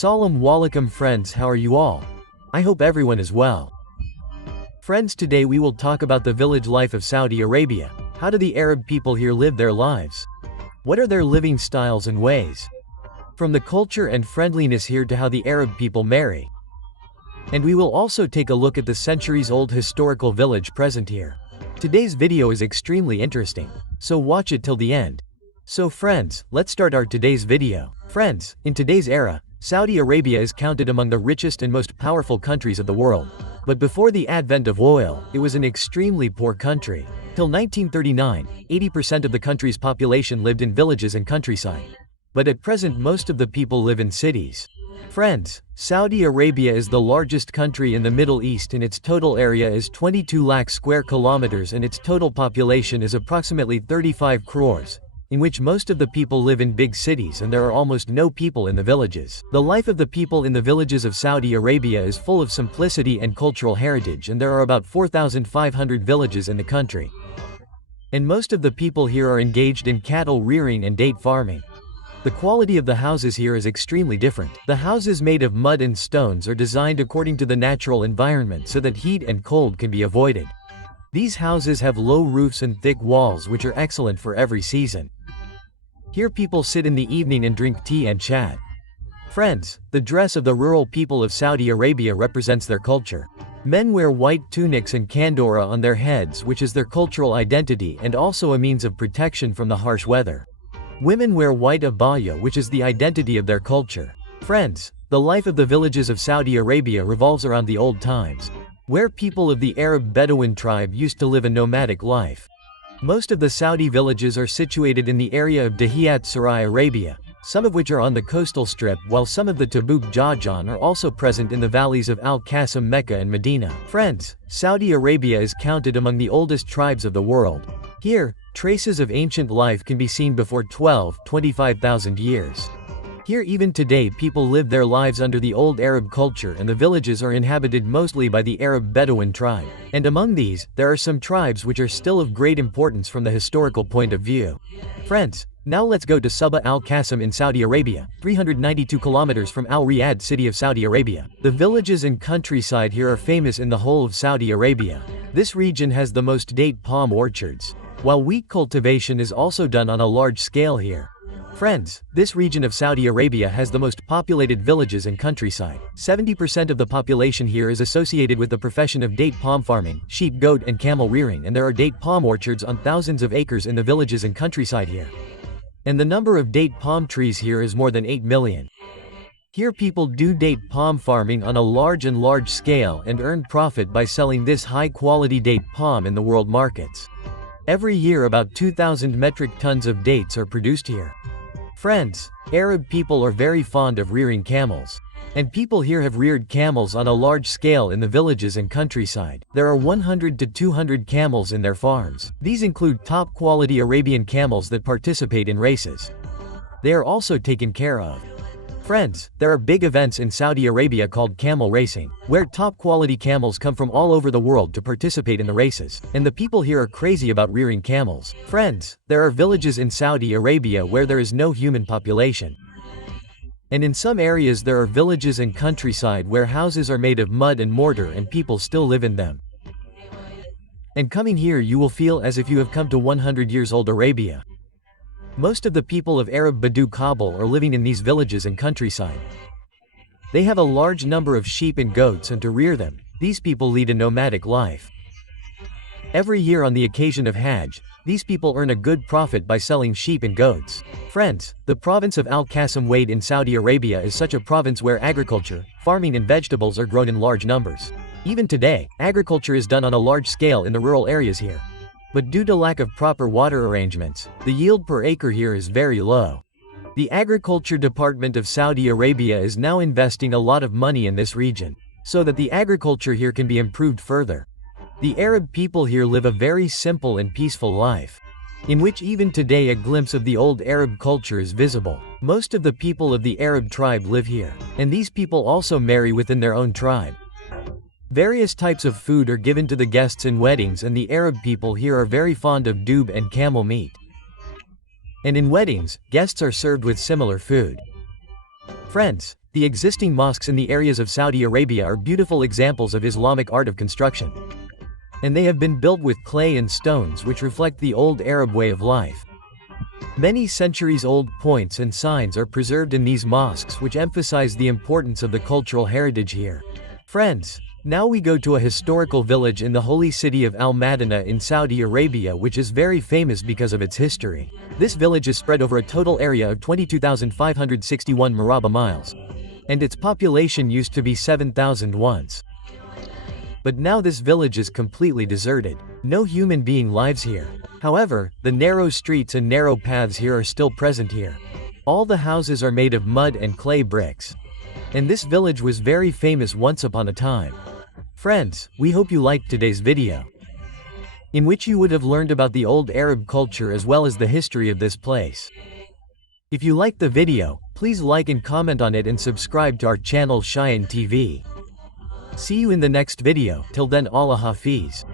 Assalamu alaikum friends, how are you all? I hope everyone is well. Friends, today we will talk about the village life of Saudi Arabia. How do the Arab people here live their lives? What are their living styles and ways? From the culture and friendliness here to how the Arab people marry. And we will also take a look at the centuries-old historical village present here. Today's video is extremely interesting, so watch it till the end. So friends, let's start our today's video. Friends, in today's era, Saudi Arabia is counted among the richest and most powerful countries of the world. But before the advent of oil, it was an extremely poor country. Till 1939, 80% of the country's population lived in villages and countryside. But at present most of the people live in cities. Friends, Saudi Arabia is the largest country in the Middle East and its total area is 22 lakh square kilometers and its total population is approximately 35 crores. In which most of the people live in big cities and there are almost no people in the villages. The life of the people in the villages of Saudi Arabia is full of simplicity and cultural heritage, and there are about 4,500 villages in the country. And most of the people here are engaged in cattle rearing and date farming. The quality of the houses here is extremely different. The houses made of mud and stones are designed according to the natural environment so that heat and cold can be avoided. These houses have low roofs and thick walls which are excellent for every season. Here people sit in the evening and drink tea and chat. Friends, the dress of the rural people of Saudi Arabia represents their culture. Men wear white tunics and kandora on their heads, which is their cultural identity and also a means of protection from the harsh weather. Women wear white abaya, which is the identity of their culture. Friends, the life of the villages of Saudi Arabia revolves around the old times, where people of the Arab Bedouin tribe used to live a nomadic life. Most of the Saudi villages are situated in the area of Dahiyat Sarai Arabia, some of which are on the coastal strip, while some of the Tabuk Jajan are also present in the valleys of Al-Qasim, Mecca and Medina. Friends, Saudi Arabia is counted among the oldest tribes of the world. Here, traces of ancient life can be seen before 25,000 years. Here even today people live their lives under the old Arab culture and the villages are inhabited mostly by the Arab Bedouin tribe. And among these, there are some tribes which are still of great importance from the historical point of view. Friends, now let's go to Subba al-Qasim in Saudi Arabia, 392 kilometers from Al-Riyadh city of Saudi Arabia. The villages and countryside here are famous in the whole of Saudi Arabia. This region has the most date palm orchards, while wheat cultivation is also done on a large scale here. Friends, this region of Saudi Arabia has the most populated villages and countryside. 70% of the population here is associated with the profession of date palm farming, sheep, goat and camel rearing, and there are date palm orchards on thousands of acres in the villages and countryside here. And the number of date palm trees here is more than 8 million. Here people do date palm farming on a large scale and earn profit by selling this high-quality date palm in the world markets. Every year about 2,000 metric tons of dates are produced here. Friends, Arab people are very fond of rearing camels. And people here have reared camels on a large scale in the villages and countryside. There are 100 to 200 camels in their farms. These include top-quality Arabian camels that participate in races. They are also taken care of. Friends, there are big events in Saudi Arabia called camel racing, where top-quality camels come from all over the world to participate in the races, and the people here are crazy about rearing camels. Friends, there are villages in Saudi Arabia where there is no human population. And in some areas there are villages and countryside where houses are made of mud and mortar and people still live in them. And coming here you will feel as if you have come to 100 years old Arabia. Most of the people of Arab Badu Kabul are living in these villages and countryside. They have a large number of sheep and goats, and to rear them, these people lead a nomadic life. Every year on the occasion of Hajj, these people earn a good profit by selling sheep and goats. Friends, the province of Al-Qasim Wade in Saudi Arabia is such a province where agriculture, farming and vegetables are grown in large numbers. Even today, agriculture is done on a large scale in the rural areas here. But due to lack of proper water arrangements, the yield per acre here is very low. The Agriculture Department of Saudi Arabia is now investing a lot of money in this region, so that the agriculture here can be improved further. The Arab people here live a very simple and peaceful life, in which even today a glimpse of the old Arab culture is visible. Most of the people of the Arab tribe live here, and these people also marry within their own tribe. Various types of food are given to the guests in weddings, and the Arab people here are very fond of doob and camel meat. And in weddings, guests are served with similar food. Friends, The existing mosques in the areas of Saudi Arabia are beautiful examples of Islamic art of construction. And they have been built with clay and stones which reflect the old Arab way of life. Many centuries-old points and signs are preserved in these mosques which emphasize the importance of the cultural heritage here. Friends, now we go to a historical village in the holy city of Al-Madinah in Saudi Arabia which is very famous because of its history. This village is spread over a total area of 22,561 Marabba miles. And its population used to be 7,000 once. But now this village is completely deserted. No human being lives here. However, the narrow streets and narrow paths here are still present here. All the houses are made of mud and clay bricks. And this village was very famous once upon a time. Friends, we hope you liked today's video, in which you would have learned about the old Arab culture as well as the history of this place. If you liked the video, please like and comment on it and subscribe to our channel Shayan TV. See you in the next video. Till then, Allah Hafiz.